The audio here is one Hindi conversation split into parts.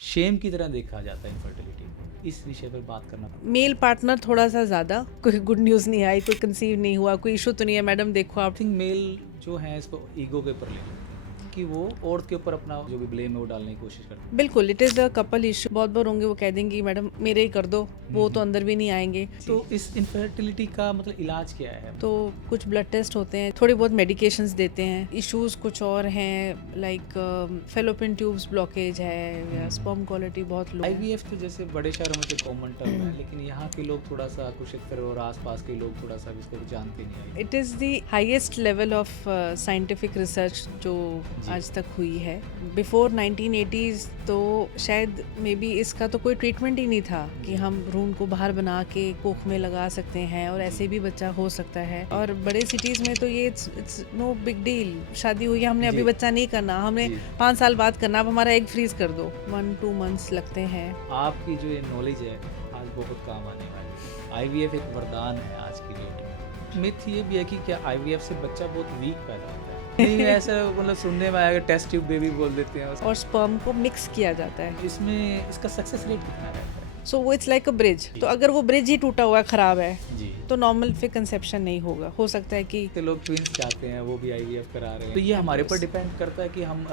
शेम की तरह देखा जाता है इनफर्टिलिटी को। इस विषय पर बात करना मेल पार्टनर थोड़ा सा ज़्यादा, कोई गुड न्यूज़ नहीं आई, कोई कंसीव नहीं हुआ, कोई इशू तो नहीं है मैडम, देखो आप। आई थिंक मेल जो है इसको ईगो के ऊपर ले लेते हैं कि वो औरत के ऊपर अपना जो भी ब्लेम है वो डालने की कोशिश करते हैं। बिल्कुल, it is a couple issue. बहुत बार होंगे वो कह देंगी मैडम मेरे ही कर दो, वो तो अंदर भी नहीं आएंगे। तो इस इनफर्टिलिटी का मतलब इलाज क्या है? तो कुछ ब्लड टेस्ट होते हैं, थोड़ी बहुत मेडिकेशंस देते हैं। इश्यूज कुछ और हैं, लाइक फेलोपियन ट्यूब्स ब्लॉकेज है या स्पर्म क्वालिटी बहुत लो है। आईवीएफ तो जैसे बड़े शहरों में तो कॉमन टर्म है, लेकिन यहाँ के लोग थोड़ा सा कुरुक्षेत्र और आसपास के लोग थोड़ा सा इसको जानते नहीं है। It is the highest level of scientific research जो जी। आज तक हुई है। बिफोर 1980s तो शायद मे बी इसका तो कोई ट्रीटमेंट ही नहीं था कि हम भ्रूण को बाहर बना के कोख में लगा सकते हैं और ऐसे भी बच्चा हो सकता है। और बड़े सिटीज़ में तो ये इट्स नो बिग डील। शादी हुई है, हमने अभी जी। बच्चा नहीं करना, हमने जी। 5 साल बाद करना, अब हमारा एग फ्रीज कर दो। 1-2 मंथ्स लगते हैं। आपकी जो ये नॉलेज है आज बहुत काम आने वाली है। आईवीएफ एक वरदान है आज की डेट में। मिथ ये भी है कि क्या आईवीएफ से बच्चा बहुत वीक पैदा होता है? नहीं, ऐसा मतलब सुनने में आया कि टेस्ट ट्यूब बेबी बोल देते हैं और स्पर्म को मिक्स किया जाता है। इसमें इसका सक्सेस रेट कितना रहता है? सो वो इट्स लाइक अ ब्रिज। तो अगर वो ब्रिज ही टूटा हुआ है, ख़राब है, जी। तो नॉर्मल फिर कंसेप्शन नहीं होगा। हो सकता है कि तो लोग ट्विंस चाहते हैं, वो भी आईवीएफ करा रहे हैं। तो ये हमारे ऊपर डिपेंड करता है कि हम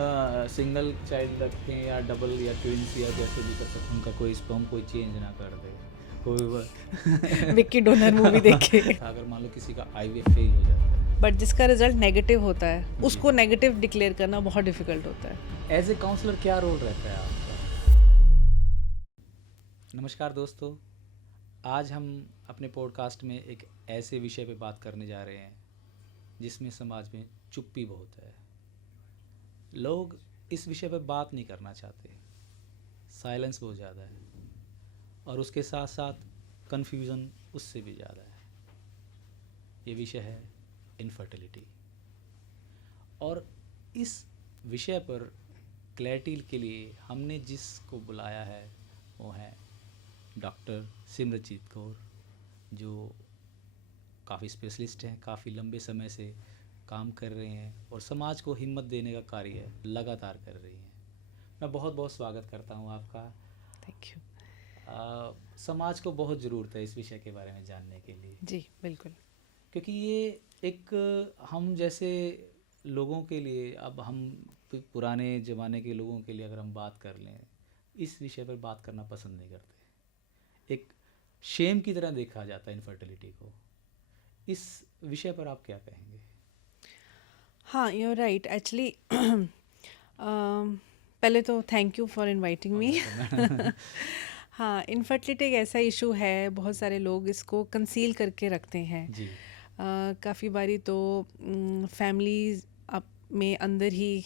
सिंगल चाइल्ड रखें या डबल या ट्विंस या जैसे भी कर सकते हैं। उनका कोई स्पर्म कोई चेंज ना कर दे कोई विक्की डोनर मूवी देखे। अगर मान लो किसी का आईवीएफ फेल हो जाता है, बट जिसका रिजल्ट नेगेटिव होता है उसको नेगेटिव डिक्लेयर करना बहुत डिफिकल्ट होता है। एज ए काउंसलर क्या रोल रहता है आपका? नमस्कार दोस्तों, आज हम अपने पॉडकास्ट में एक ऐसे विषय पे बात करने जा रहे हैं जिसमें समाज में चुप्पी बहुत है। लोग इस विषय पे बात नहीं करना चाहते, साइलेंस बहुत ज़्यादा है और उसके साथ साथ कन्फ्यूज़न उससे भी ज़्यादा है। ये विषय है इनफर्टिलिटी और इस विषय पर क्लैरिटी के लिए हमने जिसको बुलाया है वो है डॉक्टर सिमरजीत कौर, जो काफ़ी स्पेशलिस्ट हैं, काफ़ी लंबे समय से काम कर रहे हैं और समाज को हिम्मत देने का कार्य लगातार कर रही हैं। मैं बहुत बहुत स्वागत करता हूँ आपका। Thank you. समाज को बहुत ज़रूरत है इस विषय के बारे में जानने के लिए, जी बिल्कुल। क्योंकि ये एक हम जैसे लोगों के लिए, अब हम पुराने ज़माने के लोगों के लिए अगर हम बात कर लें, इस विषय पर बात करना पसंद नहीं करते। एक शेम की तरह देखा जाता है इनफर्टिलिटी को। इस विषय पर आप क्या कहेंगे? हाँ, यू आर राइट एक्चुअली। पहले तो thank you for inviting me. हाँ, इनफर्टिलिटी एक ऐसा इशू है, बहुत सारे लोग इसको कंसील करके रखते हैं। जी। काफ़ी बारी तो फैमिलीज में अंदर ही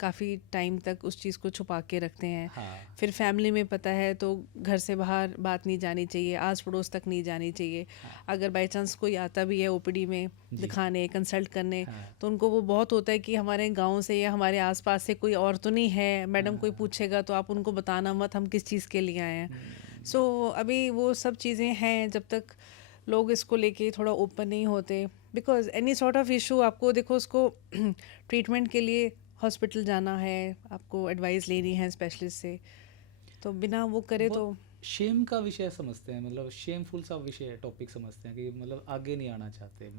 काफ़ी टाइम तक उस चीज़ को छुपा के रखते हैं। हाँ। फिर फैमिली में पता है तो घर से बाहर बात नहीं जानी चाहिए, आस पड़ोस तक नहीं जानी चाहिए। हाँ। अगर बाई चांस कोई आता भी है ओपीडी में जी। दिखाने, कंसल्ट करने, हाँ। तो उनको वो बहुत होता है कि हमारे गांव से या हमारे आसपास से कोई और तो नहीं है, मैडम कोई हाँ। पूछेगा तो आप उनको बताना मत हम किस चीज़ के लिए आए हैं। सो अभी वो सब चीज़ें हैं, जब तक लोग इसको लेके थोड़ा ओपन नहीं होते, because any sort of issue आपको देखो उसको ट्रीटमेंट के लिए हॉस्पिटल जाना है, आपको एडवाइस लेनी है स्पेशलिस्ट से, तो बिना वो करे तो शेम का विषय समझते हैं, मतलब शेमफुल सा विषय टॉपिक समझते हैं कि मतलब आगे नहीं आना चाहते,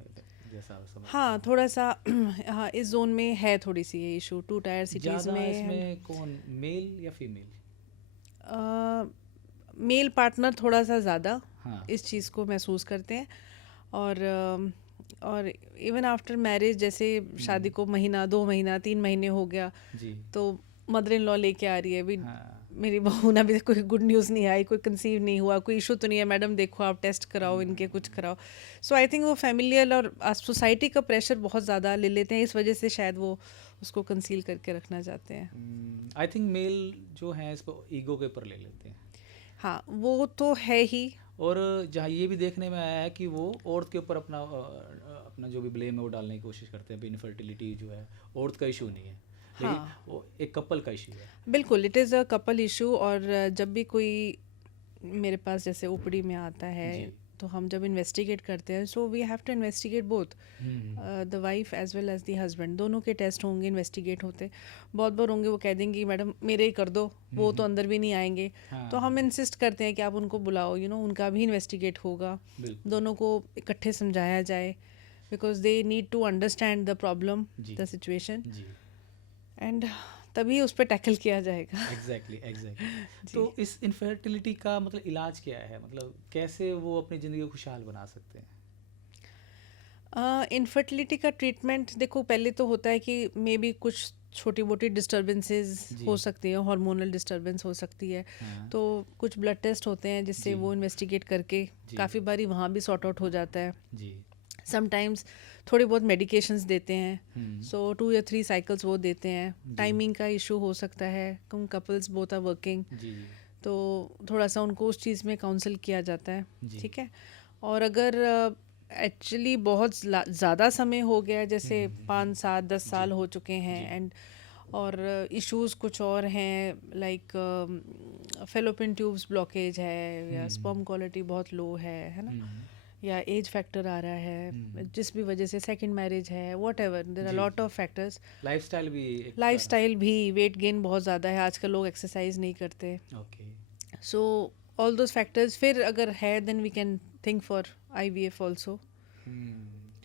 जैसा समझते हाँ हैं। थोड़ा सा हाँ इस जोन में है थोड़ी सी ये इशू 2 टायर सिटीज़ ज़्यादा में। इसमें कौन, मेल या फीमेल? मेल पार्टनर थोड़ा सा ज़्यादा हाँ। इस चीज़ को महसूस करते हैं। और इवन आफ्टर मैरिज, जैसे शादी को महीना 2 महीना 3 महीने हो गया जी। तो मदर इन लॉ लेके आ रही है अभी, हाँ। मेरी बहू ना, अभी कोई गुड न्यूज़ नहीं आई, कोई कंसीव नहीं हुआ, कोई इशू तो नहीं है मैडम, देखो आप टेस्ट कराओ, इनके कुछ कराओ। सो आई थिंक वो फैमिलियल और सोसाइटी का प्रेशर बहुत ज़्यादा ले लेते हैं, इस वजह से शायद वो उसको कंसील करके रखना चाहते हैं। आई थिंक मेल जो है इसको ईगो के ऊपर ले लेते हैं। हाँ वो तो है ही। और जहाँ ये भी देखने में आया है कि वो औरत के ऊपर अपना जो भी ब्लेम है वो डालने की कोशिश करते हैं। इनफर्टिलिटी जो है औरत का इशू नहीं है, लेकिन हाँ वो एक कपल का इशू है। बिल्कुल, it is a couple issue. और जब भी कोई मेरे पास जैसे ओपीडी में आता है जी। तो हम जब इन्वेस्टिगेट करते हैं, so we have to investigate both the wife as well as the husband, दोनों के टेस्ट होंगे, इन्वेस्टिगेट होते। बहुत बार होंगे वो कह देंगे मैडम मेरे ही कर दो, वो तो अंदर भी नहीं आएंगे, तो हम इंसिस्ट करते हैं कि आप उनको बुलाओ, उनका भी इन्वेस्टिगेट होगा, दोनों को इकट्ठे समझाया जाए, because they need to understand the problem, the situation, and तभी उस पर टैकल किया जाएगा। एग्जैक्टली। तो इस इनफर्टिलिटी का मतलब इलाज क्या है, मतलब कैसे वो अपनी ज़िंदगी को खुशहाल बना सकते हैं? इनफर्टिलिटी का ट्रीटमेंट देखो, पहले तो होता है कि मे बी कुछ छोटी मोटी डिस्टर्बेंसेस हो सकती है, हार्मोनल डिस्टर्बेंस हो सकती है, तो कुछ ब्लड टेस्ट होते हैं जिससे वो इन्वेस्टिगेट करके काफ़ी बारी वहाँ भी सॉर्ट आउट हो जाता है। समटाइम्स थोड़ी बहुत मेडिकेशंस देते हैं, सो 2 या 3 साइकिल्स वो देते हैं। टाइमिंग का इशू हो सकता है, कपल्स बोथ आर वर्किंग, तो थोड़ा सा उनको उस चीज़ में काउंसल किया जाता है, ठीक है। और अगर एक्चुअली बहुत ज़्यादा समय हो गया, जैसे 5, 7, 10 साल हो चुके हैं, एंड और इश्यूज कुछ और हैं, लाइक फेलोपियन ट्यूब्स ब्लॉकेज है, या स्पर्म क्वालिटी बहुत लो है ना, या एज फैक्टर आ रहा है, जिस भी वजह से सेकंड मैरिज है, whatever, there are lot of factors. Lifestyle भी, वेट गेन बहुत ज़्यादा है आजकल, लोग एक्सरसाइज नहीं करते, सो ऑल दोज फैक्टर्स, फिर अगर है then we can think for IVF also,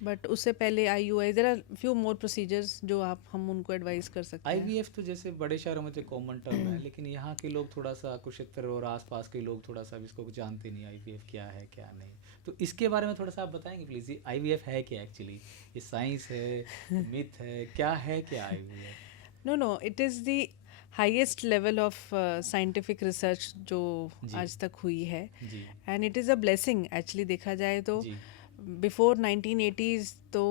but उससे पहले IUI, there are few more procedures जो हम उनको एडवाइस कर सकते हैं। IVF तो जैसे बड़े शहरों में तो कॉमन टर्म है, लेकिन यहाँ के लोग थोड़ा सा, कुरुक्षेत्र और आसपास के लोग थोड़ा सा इसको जानते नहीं, IVF क्या है क्या नहीं, तो इसके बारे में थोड़ा सा आप बताएंगे प्लीज़? IVF है क्या एक्चुअली? ये साइंस है, मिथ है, क्या है क्या IVF? No, it is the highest level of scientific research जो आज तक हुई है, and it is a blessing actually, देखा जाए तो बिफोर 1980s तो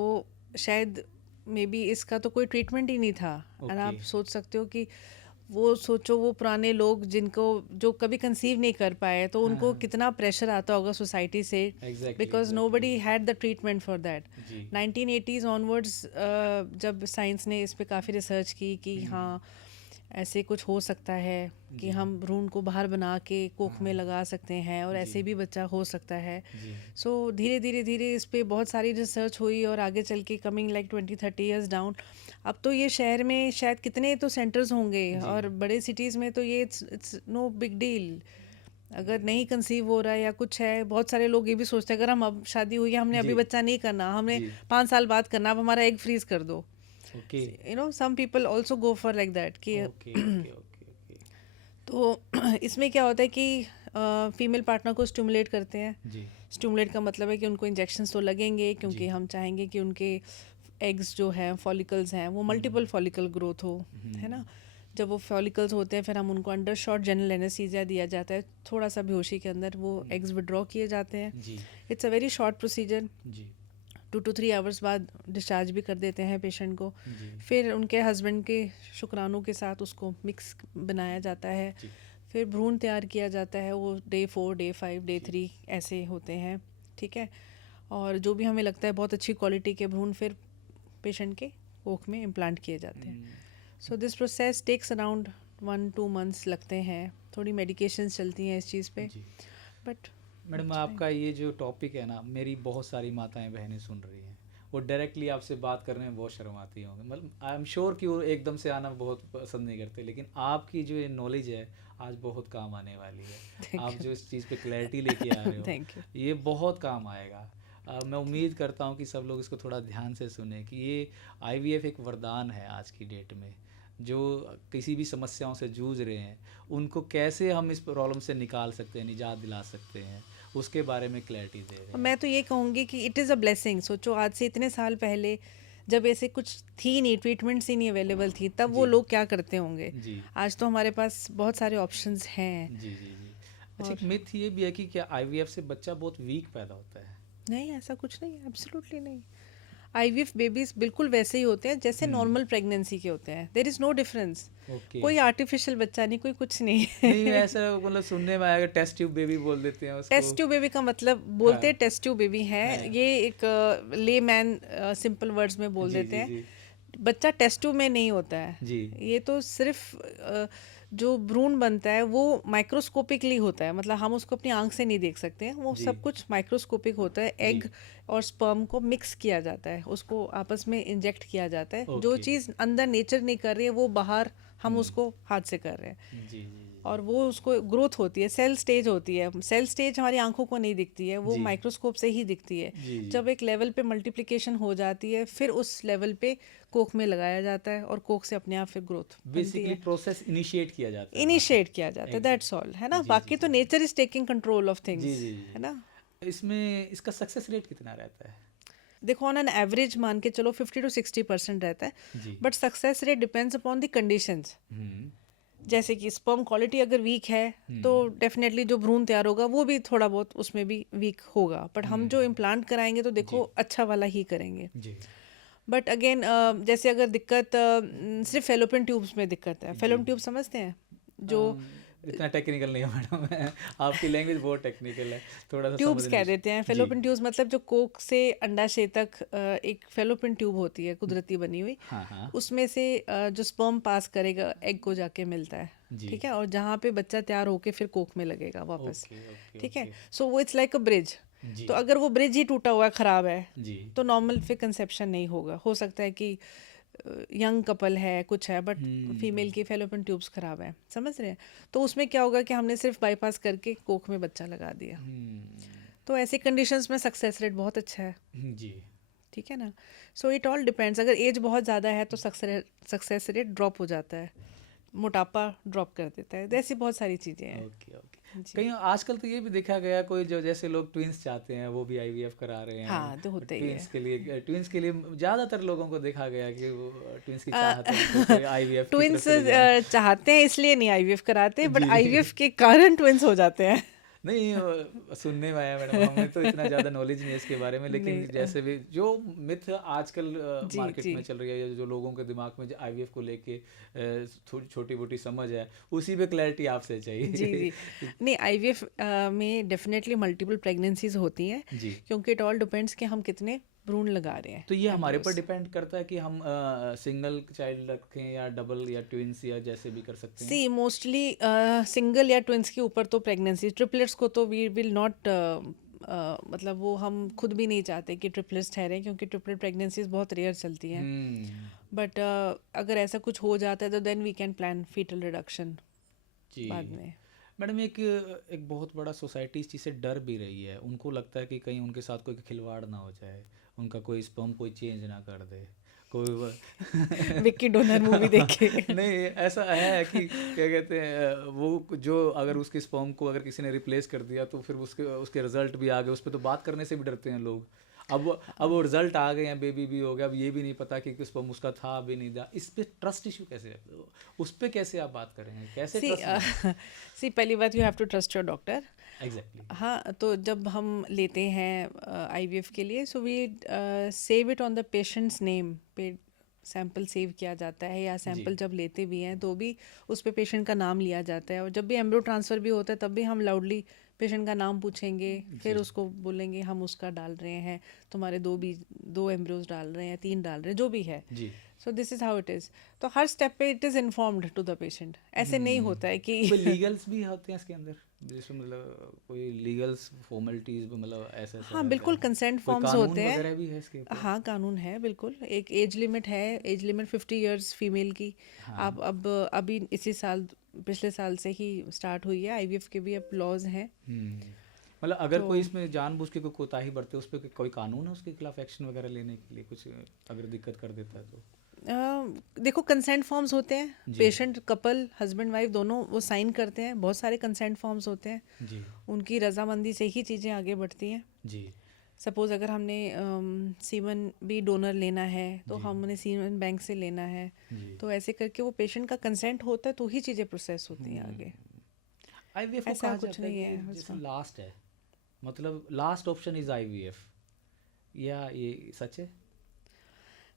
शायद मे बी इसका तो कोई ट्रीटमेंट ही नहीं था। और आप सोच सकते हो कि वो पुराने लोग जो कभी कंसीव नहीं कर पाए, तो उनको कितना प्रेशर आता होगा सोसाइटी से, because nobody had the treatment for that. 1980s onwards जब साइंस ने इस पे काफ़ी रिसर्च की कि हाँ ऐसे कुछ हो सकता है कि हम भ्रूण को बाहर बना के कोख में लगा सकते हैं, और ऐसे भी बच्चा हो सकता है। सो धीरे धीरे इस पे बहुत सारी रिसर्च हुई, और आगे चल के कमिंग लाइक 20-30 ईयर्स डाउन, अब तो ये शहर में शायद कितने तो सेंटर्स होंगे, और बड़े सिटीज़ में तो ये इट्स नो बिग डील। अगर नहीं कंसीव हो रहा है या कुछ है, बहुत सारे लोग ये भी सोचते हैं अगर हम अब शादी हुई है, हमने अभी बच्चा नहीं करना, हमने 5 साल बाद करना, अब हमारा एग फ्रीज कर दो। some people also go for like that कि तो इसमें क्या होता है कि फीमेल पार्टनर को स्टिमुलेट करते हैं। स्टिमुलेट का मतलब है कि उनको इंजेक्शंस तो लगेंगे, क्योंकि हम चाहेंगे कि उनके एग्स जो हैं, फॉलिकल्स हैं, वो मल्टीपल फॉलिकल ग्रोथ हो, है ना। जब वो फॉलिकल्स होते हैं, फिर हम उनको अंडर शॉर्ट जनरल एनेस्थीसिया दिया जाता है, थोड़ा सा बेहोशी के अंदर वो एग्स विड्रॉ किए जाते हैं। It's a very short procedure, 2 to 3 hours बाद डिस्चार्ज भी कर देते हैं पेशेंट को। फिर उनके हस्बैंड के शुक्राणु के साथ उसको मिक्स बनाया जाता है, फिर भ्रूण तैयार किया जाता है, वो Day 4, Day 5, Day 3 ऐसे होते हैं, ठीक है। और जो भी हमें लगता है बहुत अच्छी क्वालिटी के भ्रूण फिर पेशेंट के कोख में इम्प्लांट किए जाते हैं। So this process takes around 1-2 months लगते हैं, थोड़ी मेडिकेशंस चलती हैं इस चीज़ पे, बट मैडम आपका ये जो टॉपिक है ना, मेरी बहुत सारी माताएं बहनें सुन रही हैं, वो डायरेक्टली आपसे बात करने में बहुत शर्माती होंगी, मतलब आई एम श्योर कि वो एकदम से आना बहुत पसंद नहीं करते, लेकिन आपकी जो ये नॉलेज है आज बहुत काम आने वाली है। आप जो इस चीज़ पे क्लैरिटी लेके आ रहे हो ये बहुत काम आएगा। मैं उम्मीद करता हूँ कि सब लोग इसको थोड़ा ध्यान से सुने कि ये IVF एक वरदान है आज की डेट में। जो किसी भी समस्याओं से जूझ रहे हैं उनको कैसे हम इस प्रॉब्लम से निकाल सकते हैं, निजात दिला सकते हैं, उसके बारे में क्लैरिटी दे रहे हैं। मैं तो ये कहूँगी कि इट इज़ अ ब्लेसिंग। सोचो आज से इतने साल पहले जब ऐसे कुछ थी नहीं, ट्रीटमेंट्स ही नहीं अवेलेबल थी, तब वो लोग क्या करते होंगे। आज तो हमारे पास बहुत सारे ऑप्शंस हैं। जी। अच्छा, एक मिथ ये भी है कि क्या IVF से बच्चा बहुत वीक पैदा होता है? नहीं, ऐसा कुछ नहीं है, एब्सोल्युटली नहीं। IVF बेबीज बिल्कुल वैसे ही होते हैं जैसे नॉर्मल प्रेगनेंसी के होते हैं, देयर इज नो डिफरेंस। कोई आर्टिफिशियल बच्चा नहीं, कोई कुछ नहीं। नहीं ऐसा मतलब सुनने में आया कि टेस्ट ट्यूब बेबी बोल देते हैं उसको। टेस्ट ट्यूब बेबी का मतलब बोलते हैं टेस्ट ट्यूब बेबी है, ये एक ले मैन सिंपल वर्ड्स में बोल देते हैं। बच्चा टेस्ट ट्यूब में नहीं होता है, ये तो सिर्फ जो भ्रूण बनता है वो माइक्रोस्कोपिकली होता है, मतलब हम उसको अपनी आंख से नहीं देख सकते हैं, वो जी सब कुछ माइक्रोस्कोपिक होता है। जी। एग और स्पर्म को मिक्स किया जाता है, उसको आपस में इंजेक्ट किया जाता है। जो ओके। चीज़ अंदर नेचर नहीं कर रही है वो बाहर हम उसको हाथ से कर रहे हैं, जी जी और वो उसको ग्रोथ होती है, सेल स्टेज होती है। सेल स्टेज हमारी आंखों को नहीं दिखती है, वो जी माइक्रोस्कोप से ही दिखती है। जी जी। जब एक लेवल पे मल्टीप्लिकेशन हो जाती है, फिर उस लेवल पे कोख में लगाया जाता है, और कोख से अपने आप फिर ग्रोथ बनती बेसिकली है, प्रोसेस इनिशिएट किया जाता है वहाँ पे। इनिशिएट किया जाता है, दैट्स एग्जैक्ट। ऑल, है ना। जी जी बाकी तो जी nature is taking control of जी थिंग्स, जी है जी। ना। इसमें इसका सक्सेस रेट कितना रहता है? देखो ऑन एन एवरेज मान के चलो 50 to 60% रहता है, जी। But success rate depends upon the conditions. Hmm जैसे कि स्पर्म क्वालिटी अगर वीक है तो हम्म डेफिनेटली जो भ्रूण तैयार होगा वो भी थोड़ा बहुत उसमें भी वीक होगा, बट हम जो हम्म। इम्प्लांट कराएंगे तो देखो जी अच्छा वाला ही करेंगे। जी बट अगेन जैसे अगर दिक्कत सिर्फ फेलोपियन ट्यूब्स में दिक्कत है, जी। फेलोपियन ट्यूब समझते हैं जो इतना टेक्निकल नहीं है मैडम मैं। आपकी लैंग्वेज बहुत टेक्निकल है, थोड़ा सा ट्यूब्स समझने कह दीजिए। देते हैं। जी। फेलोपियन ट्यूब्स मतलब जो कोक से अंडाशय तक एक फेलोपियन ट्यूब होती है कुदरती बनी हुई, हाँ हाँ। उसमें से जो स्पर्म पास करेगा एग को जाके मिलता है, जी। ठीक है, और जहाँ पे बच्चा तैयार होके फिर कोक में लगेगा वापस, ओके ओके ठीक है। ओके। सो वो इट्स लाइक अ ब्रिज। जी तो अगर वो ब्रिज ही टूटा हुआ है, खराब है, जी। तो नॉर्मल फिर कंसेप्शन नहीं होगा। हो सकता है कि यंग कपल है, कुछ है, बट फीमेल की फेलोपियन ट्यूब्स खराब है, समझ रहे हैं। तो उसमें क्या होगा कि हमने सिर्फ बाईपास करके कोख में बच्चा लगा दिया, तो ऐसी कंडीशंस में सक्सेस रेट बहुत अच्छा है, जी। ठीक है ना। So it all depends. अगर एज बहुत ज़्यादा है तो सक्सेस रेट ड्रॉप हो जाता है, मोटापा ड्रॉप कर देता है, तो ऐसी बहुत सारी चीज़ें हैं। Okay okay. जी कहीं आजकल तो ये भी देखा गया, कोई जो जैसे लोग ट्विंस चाहते हैं वो भी आईवीएफ करा रहे हैं। हाँ, तो होता ही है। ट्विंस के लिए ज़्यादातर लोगों को देखा गया कि वो ट्विंस की चाहत है, तो फिर आईवीएफ की तरफ ट्विंस चले जाएं। चाहते हैं इसलिए नहीं आईवीएफ कराते, बट जी। आईवीएफ के कारण ट्विंस हो जाते हैं। नहीं सुनने में आया मैडम, हमें तो इतना ज़्यादा नॉलेज नहीं है इसके बारे में, लेकिन नहीं जैसे भी जो मिथ आजकल जी मार्केट जी में चल रही है, या जो लोगों के दिमाग में आईवीएफ को लेके थोड़ी छोटी मोटी समझ है, उसी पे क्लैरिटी आपसे जी चाहिए। जी। नहीं, आईवीएफ में डेफिनेटली मल्टीपल प्रेगनेंसीज होती हैं, जी। क्योंकि इट ऑल डिपेंड्स कि हम कितने भ्रूण लगा रहे हैं, तो ये हमारे ऊपर एम्ब्रियोस। डिपेंड करता है कि हम सिंगल चाइल्ड रखें या डबल या ट्विंस या जैसे भी कर सकते हैं। सी मोस्टली सिंगल या ट्विंस के ऊपर तो प्रेगनेंसी, ट्रिपलेट्स को तो वी विल नॉट, मतलब वो हम खुद भी नहीं चाहते कि ट्रिपलेट्स ठहरें, क्योंकि ट्रिपलेट प्रेगनेंसीज बहुत रेयर चलती हैं। हम्म। बट अगर ऐसा कुछ हो जाता है तो then we can plan fetal reduction जी बाद में। मैडम, एक एक बहुत बड़ा सोसाइटी इस चीज़ से डर भी रही है। उनको लगता है कि कहीं उनके साथ कोई खिलवाड़ ना हो जाए, उनका कोई स्पर्म कोई चेंज ना कर दे, कोई विक्की डोनर मूवी देख के। नहीं ऐसा है कि क्या कहते हैं, वो जो अगर उसके स्पर्म को अगर किसी ने रिप्लेस कर दिया तो फिर उसके उसके रिजल्ट भी आ गए, उस पर तो बात करने से भी डरते हैं लोग। अब वो रिजल्ट आ गए हैं, बेबी भी हो गया, अब ये भी नहीं पता कि स्पर्म उसका था भी नहीं था। इस पे ट्रस्ट इशू कैसे है, उस पे कैसे आप बात करेंगे, कैसे सी ट्रस्ट? सी पहली बात, you have to trust your doctor. Exactly. हाँ, तो जब हम लेते हैं आईवीएफ के लिए, so we save it on the patient's name पे, सैंपल सेव किया जाता है, या जी सैंपल जब लेते भी हैं तो भी उस पे पेशेंट का नाम लिया जाता है। और जब भी एम्ब्रियो ट्रांसफ़र भी होता है तब भी हम लाउडली पेशेंट का नाम पूछेंगे, जी फिर उसको बोलेंगे हम उसका डाल रहे हैं, तुम्हारे दो एम्ब्रियोज डाल रहे हैं, 3 डाल रहे हैं, जो भी है। जी। So this is how it is. तो हर स्टेप पे it is informed to the patient, ऐसे नहीं होता है कि कोई लीगल्स भी होते हैं इसके अंदर, जिसमें मतलब कोई लीगल्स फॉर्मेलिटीज मतलब ऐसा ऐसा हाँ रहता बिल्कुल, है? कंसेंट कोई फॉर्म्स कानून होते हैं। वगैरह भी है इसके ऊपर? हाँ, कानून है बिल्कुल। एक एज लिमिट है, एज लिमिट 50 इयर्स फीमेल की। हाँ। आप अब अभी इसी साल, पिछले साल से ही स्टार्ट हुई है, आईवीएफ के भी अब लॉज हैं। मतलब अगर तो कोई इसमें जानबूझ के कोई कोताही बरते, उस पर कोई कानून है उसके खिलाफ एक्शन वगैरह लेने के लिए, कुछ अगर दिक्कत कर देता है तो? देखो कंसेंट फॉर्म्स होते हैं, जी पेशेंट कपल हस्बैंड वाइफ दोनों वो साइन करते हैं। बहुत सारे कंसेंट फॉर्म्स होते हैं, जी उनकी रजामंदी से ही चीज़ें आगे बढ़ती हैं। जी सपोज़ अगर हमने सीमन भी डोनर लेना है तो जी हमने सीमन बैंक से लेना है, जी। तो ऐसे करके वो पेशेंट का कंसेंट होता है तो ही चीज़ें प्रोसेस होती हैं आगे। आईवीएफ को ऐसा कहा कुछ जाता है नहीं कि है जैसे उसमें। लास्ट है, मतलब लास्ट ऑप्शन इज आईवीएफ, या ये सच है?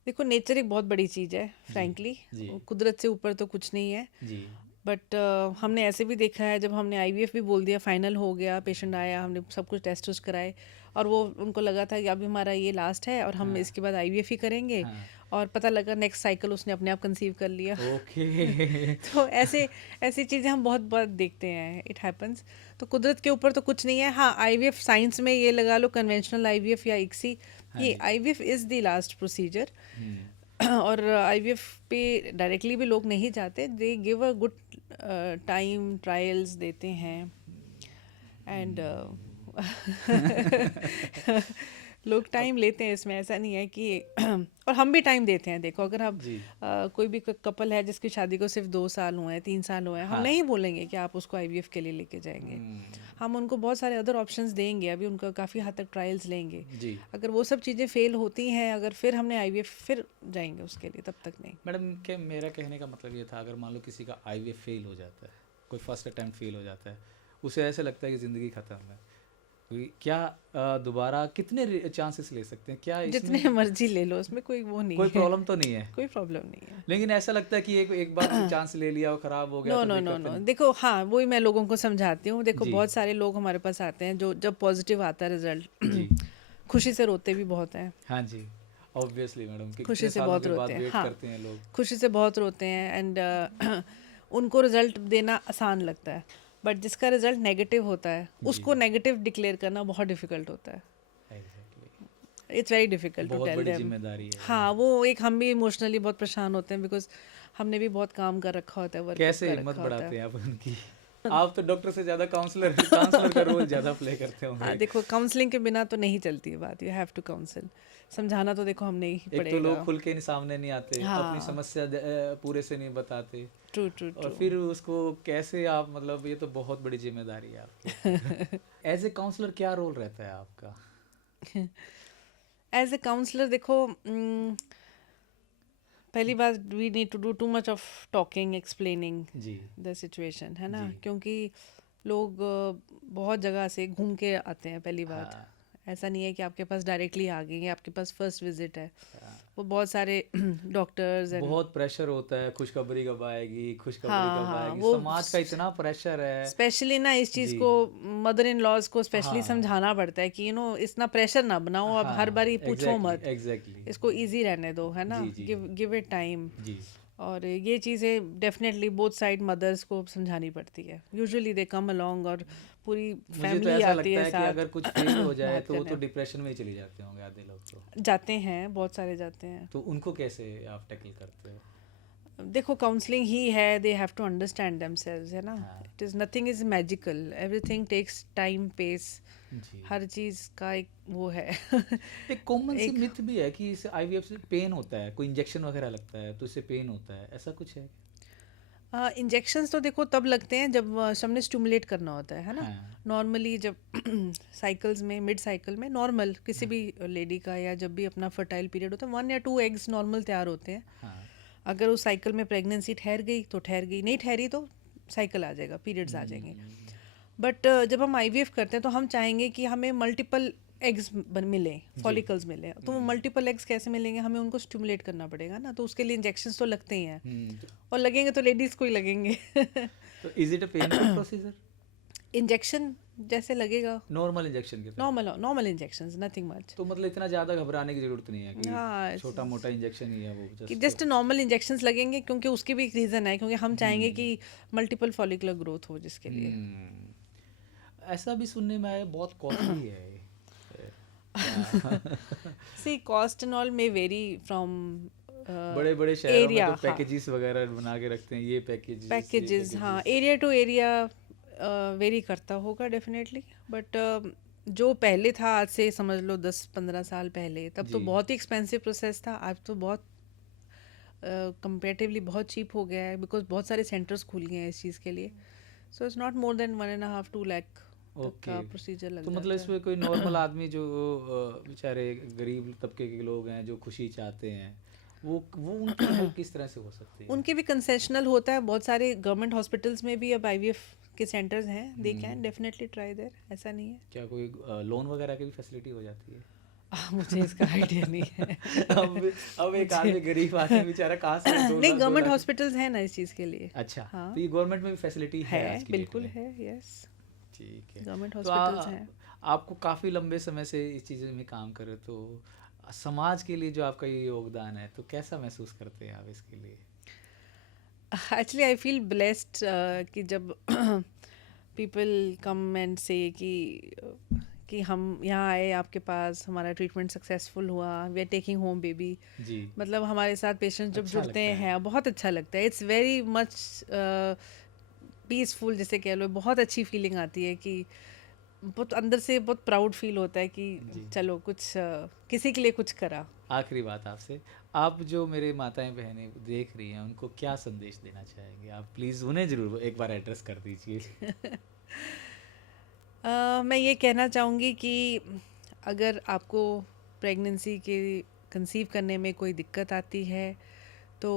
देखो नेचर एक बहुत बड़ी चीज़ है, जी फ्रैंकली जी कुदरत से ऊपर तो कुछ नहीं है। जी बट हमने ऐसे भी देखा है, जब हमने आईवीएफ भी बोल दिया, फाइनल हो गया, पेशेंट आया, हमने सब कुछ टेस्ट उस्ट कराए, और वो उनको लगा था कि अभी हमारा ये लास्ट है और हम हाँ इसके बाद आईवीएफ ही करेंगे, हाँ और पता लगा नेक्स्ट साइकिल उसने अपने आप कंसीव कर लिया। ओके तो ऐसे ऐसी चीज़ें हम बहुत बहुत देखते हैं, इट हैपन्स। तो कुदरत के ऊपर तो कुछ नहीं है। हाँ, आईवीएफ साइंस में ये लगा लो, कन्वेंशनल आईवीएफ या इक्सी, हाँ ये जी IVF is the last procedure. Hmm और आईवीएफ पे डायरेक्टली भी लोग नहीं जाते, they give a good time, trials देते हैं, एंड लोग टाइम लेते हैं इसमें, ऐसा नहीं है कि और हम भी टाइम देते हैं। देखो, अगर आप जी कोई भी कपल है जिसकी शादी को सिर्फ 2 साल हुए हैं, 3 साल हुए हैं, हम हाँ नहीं बोलेंगे कि आप उसको आईवीएफ के लिए लेके जाएंगे। हम्म, हम उनको बहुत सारे अदर ऑप्शंस देंगे, अभी उनका काफ़ी हद तक ट्रायल्स लेंगे। जी अगर वो सब चीज़ें फेल होती हैं, अगर फिर हमने आईवीएफ फिर जाएंगे उसके लिए, तब तक नहीं। मैडम के मेरा कहने का मतलब ये था, अगर मान लो किसी का आईवीएफ फेल हो जाता है, कोई फर्स्ट अटैम्प्ट फेल हो जाता है, उसे ऐसे लगता है कि ज़िंदगी ख़त्म है, क्या दोबारा कितने चांसेस ले सकते हैं, क्या जितने इसमें मर्जी ले लो, उसमें कोई वो नहीं कोई है, प्रॉब्लम तो नहीं है? कोई प्रॉब्लम नहीं है। लेकिन ऐसा लगता है कि एक बार चांस ले लिया और ख़राब हो गया नो तो नो फिर नो करते नो, नहीं। देखो, हाँ, वही मैं लोगों को समझाती हूँ। देखो, जी बहुत सारे लोग हमारे पास आते हैं जो जब पॉजिटिव आता है जी रिजल्ट खुशी से रोते भी बहुत हैं, हाँ जी ऑब्वियसली मैडम, कि खुशी कितने से सालों बहुत के बाद रोते हैं, वेट हाँ, करते हैं लोग। खुशी से बहुत रोते हैं, एंड उनको रिजल्ट देना आसान लगता है, बट जिसका रिजल्ट नेगेटिव होता है जी उसको नेगेटिव डिक्लेयर करना बहुत डिफिकल्ट होता है। Exactly, it's very difficult to बहुत टेल बड़ी देम। जिम्मेदारी है। हाँ, वो एक, हम भी इमोशनली बहुत परेशान होते हैं, बिकॉज हमने भी बहुत काम कर रखा होता है, वर्कआउट कैसे कर हिम्मत रखा होता बढ़ाते है। हैं आप उनकी? आप तो डॉक्टर से ज़्यादा काउंसलर काउंसलर का रोल ज़्यादा प्ले करते हाँ, होंगे। देखो, काउंसलिंग के बिना तो नहीं चलती है बात, यू हैव टू काउंसिल। समझाना तो देखो हमने ही एक तो लोग पड़ेगा। खुल के सामने नहीं आते, अपनी हाँ, समस्या पूरे से नहीं बताते, ट्रू ट्रू और ट्रू। फिर उसको कैसे आप, मतलब ये तो बहुत बड़ी जिम्मेदारी है आपके ऊपर। एज ए काउंसलर क्या रोल रहता है आपका? एज ए काउंसलर, देखो, पहली बात, we need to do too much of talking, explaining जी द सिचुएशन, है ना, जी क्योंकि लोग बहुत जगह से घूम के आते हैं। पहली बात, हाँ ऐसा नहीं है कि आपके पास डायरेक्टली आ गए, आपके पास फर्स्ट विजिट है। हाँ। वो बहुत सारे डॉक्टर्स एंड, बहुत प्रेशर होता है, खुशखबरी कब आएगी, खुशखबरी हाँ कब हाँ, आएगी, वो समाज का इतना प्रेशर है। स्पेशली ना इस चीज़ जी को मदर इन लॉज को स्पेशली हाँ समझाना पड़ता है कि इतना प्रेशर ना बनाओ, अब हर हाँ बारी पूछो एग्जैक्टली मत, एग्जैक्टली इसको इजी रहने दो, है ना, जी जी गिव इट टाइम। जी। और ये चीज़ें डेफिनेटली बोथ साइड मदर्स को समझानी पड़ती है। यूजुअली दे कम अलोंग, और पूरी मुझे तो फैमिली ऐसा आती लगता है है कि साथ अगर कुछ फेल हो जाए बात तो वो तो करने। डिप्रेशन में ही चले जाते होंगे आधे लोग तो। जाते हैं, बहुत सारे जाते हैं। तो उनको कैसे आप टैकल करते हो? देखो, काउंसलिंग ही है, they have to understand themselves, है ना, हाँ it is, nothing is magical, everything takes time, pace, जी। हर चीज़ का एक वो है। एक कॉमन सी एक मिथ भी है कि इस आईवीएफ से पेन होता है, कोई इंजेक्शन वगैरह लगता है तो इससे पेन होता है, ऐसा कुछ है? इंजेक्शंस तो देखो तब लगते हैं जब हमने स्टिमुलेट करना होता है ना। हाँ नॉर्मली जब साइकिल्स में, मिड साइकिल में, नॉर्मल किसी हाँ भी लेडी का, या जब भी अपना फर्टाइल पीरियड होता है, 1 या 2 एग्स नॉर्मल तैयार होते हैं। हाँ अगर उस साइकिल में प्रेगनेंसी ठहर गई तो ठहर गई, नहीं ठहरी तो साइकिल आ जाएगा, पीरियड्स आ जाएंगे। हम्म, बट जब हम आईवीएफ करते हैं तो हम चाहेंगे कि हमें मल्टीपल एग्स मिले, जी फॉलिकल्स मिले। तो वो मल्टीपल एग्स कैसे मिलेंगे, हमें उनको स्टिमुलेट करना पड़ेगा ना, तो उसके लिए इंजेक्शंस तो लगते ही हैं, हम्म। और लगेंगे तो लेडीज़ को ही लगेंगे। तो is it a painful procedure? Injection जैसे लगेगा, नॉर्मल इंजेक्शन की तरह? Normal normal injections, nothing much. तो मतलब इतना ज़्यादा घबराने की ज़रूरत नहीं है कि हाँ, छोटा मोटा इंजेक्शन ही है वो कि जस्ट। जस्ट नॉर्मल इंजेक्शंस लगेंगे, क्योंकि उसकी भी एक रीज़न है, क्योंकि हम चाहेंगे कि मल्टीपल फॉलिकुलर ग्रोथ हो, जिसके लिए। ऐसा भी सुनने में आया बहुत कॉस्टली है ये। See, cost and all may vary from बड़े बड़े शहरों में एरिया। तो हाँ, पैकेजेस वगैरह बना के रखते हैं, ये पैकेजेस, हाँ, एरिया टू एरिया वेरी करता होगा डेफिनेटली, बट जो पहले था, आज से समझ लो 10-15 साल पहले, तब तो जी बहुत ही एक्सपेंसिव प्रोसेस था। आज तो बहुत कंपेरेटिवली बहुत चीप हो गया है, बिकॉज बहुत सारे सेंटर्स खुल गए हैं इस चीज़ के लिए। So it's not more than 1.5-2 lakh तक ओके। का प्रोसीजर लग तो जाता मतलब है। इसमें कोई नॉर्मल आदमी जो बेचारे गरीब तबके के लोग हैं जो खुशी चाहते हैं, वो उनकी हेल्प किस तरह से हो सकती है? उनके भी कंसेशनल होता है, बहुत सारे गवर्नमेंट हॉस्पिटल्स में भी अब आईवीएफ के सेंटर्स हैं, they can definitely try there, ऐसा नहीं है। क्या कोई लोन वगैरह की भी फैसिलिटी हो जाती है? मुझे इसका आइडिया नहीं है। अब एक मुझे आदमी गरीब आदमी बेचारा कहाँ से नहीं, दो गवर्नमेंट लाख हॉस्पिटल्स हैं ना इस चीज़ के लिए। अच्छा, हाँ, तो ये गवर्नमेंट में भी फैसिलिटी है आज है, की डेट बिल्कुल में। है, यस, ठीक है। गवर्नमेंट तो हॉस्पिटल्स हैं। आपको काफ़ी लंबे समय से इस चीज़ में काम कर रहे हो, तो समाज के लिए जो आपका ये योगदान है, तो कैसा महसूस करते हैं आप इसके लिए? एक्चुअली आई फील ब्लेस्ड कि जब पीपल कम एंड से कि हम यहाँ आए आपके पास, हमारा ट्रीटमेंट सक्सेसफुल हुआ, we are taking home baby, जी, मतलब हमारे साथ पेशेंट जब अच्छा जुड़ते लगता है। हैं बहुत अच्छा लगता है। इट्स वेरी मच पीसफुल, जैसे कह लो, बहुत अच्छी फीलिंग आती है कि बहुत अंदर से बहुत प्राउड फील होता है कि जी। चलो कुछ किसी के लिए कुछ करा। आखिरी बात आपसे, आप जो मेरे माताएं बहनें देख रही हैं, उनको क्या संदेश देना चाहेंगे? आप प्लीज़ उन्हें ज़रूर एक बार एड्रेस कर दीजिए। मैं ये कहना चाहूँगी कि अगर आपको प्रेगनेंसी के कंसीव करने में कोई दिक्कत आती है तो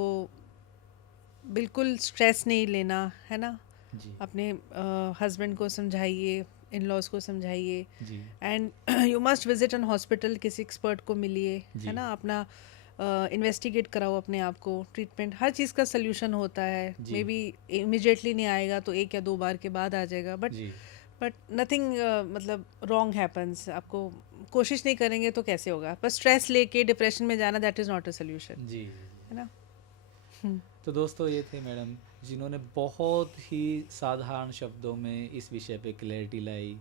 बिल्कुल स्ट्रेस नहीं लेना, है ना। जी, अपने हस्बैंड को समझाइए, इन लॉज को समझाइए, जी, and you must visit an hospital, किसी एक्सपर्ट को मिलिए, है जी, ना। अपना इन्वेस्टिगेट कराओ अपने आप को। ट्रीटमेंट हर चीज़ का सल्यूशन होता है, मे जी, बी इमिजिएटली नहीं आएगा तो 1 या 2 बार के बाद आ जाएगा, जी, बट नथिंग मतलब रॉन्ग हैपन्स। आपको कोशिश नहीं करेंगे तो कैसे होगा। बस स्ट्रेस लेके डिप्रेशन में जाना, that is not a solution, जी, जी। है ना। हम्म, तो दोस्तों, ये थे मैडम जिन्होंने बहुत ही साधारण शब्दों में इस विषय पे क्लैरिटी लाई।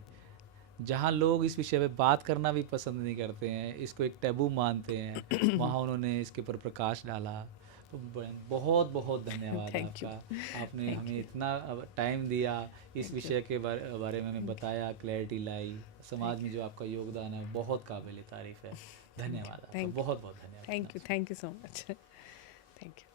जहाँ लोग इस विषय पे बात करना भी पसंद नहीं करते हैं, इसको एक टैबू मानते हैं, वहाँ उन्होंने इसके ऊपर प्रकाश डाला। तो बहुत बहुत धन्यवाद थैंक यू, आपका। आपने थैंक हमें यू, इतना टाइम दिया, इस थैंक यू, विषय के बारे में हमें थैंक बताया, क्लैरिटी लाई। समाज थैंक में यू, जो आपका योगदान है बहुत काबिल तारीफ़ है। थैंक यू, धन्यवाद आपका, थैंक यू, बहुत बहुत धन्यवाद। Thank you, thank you so much, thank you.